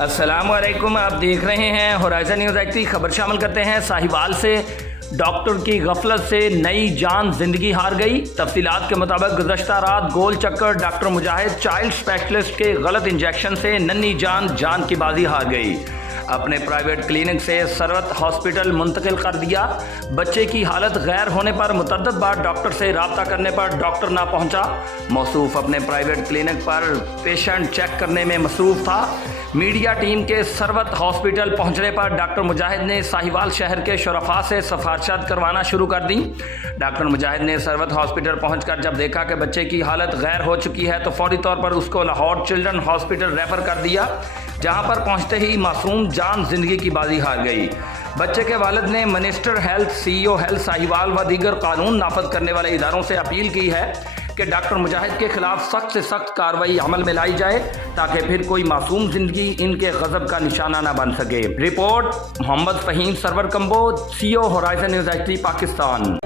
अस्सलामुअलैकुम, आप देख रहे हैं होराइजन न्यूज़ एक्टी। खबर शामिल करते हैं साहिवाल से। डॉक्टर की गफलत से नई जान जिंदगी हार गई। तफसीलात के मुताबिक गुज़श्ता रात गोल चक्कर डॉक्टर मुजाहिद चाइल्ड स्पेशलिस्ट के गलत इंजेक्शन से नन्ही जान की बाजी हार गई। अपने प्राइवेट क्लिनिक से सरवत हॉस्पिटल मुंतकिल कर दिया। बच्चे की हालत गैर होने पर मुतअद्दिद बार डॉक्टर से रब्ता करने पर डॉक्टर ना पहुंचा। मौसूफ अपने प्राइवेट क्लिनिक पर पेशेंट चेक करने में मसरूफ़ था। मीडिया टीम के सरवत हॉस्पिटल पहुंचने पर डॉक्टर मुजाहिद ने साहिवाल शहर के शुरफा से सिफारिशात करवाना शुरू कर दी। डॉक्टर मुजाहिद ने सरवत हॉस्पिटल पहुंचकर जब देखा कि बच्चे की हालत गैर हो चुकी है तो फौरी तौर पर उसको लाहौर चिल्ड्रन हॉस्पिटल रेफर कर दिया, जहां पर पहुंचते ही मासूम जान जिंदगी की बाजी हार गई। बच्चे के वालिद ने minister health, CEO health Sahiwal व दीगर कानून नाफज करने वाले इदारों से अपील की है कि डॉक्टर मुजाहिद के खिलाफ सख्त से सख्त कार्रवाई अमल में लाई जाए ताकि फिर कोई मासूम जिंदगी इनके गजब का निशाना न बन सके। Report Mohammad Faheem Sarwar Kambo, CEO Horizon News एक्टी, पाकिस्तान।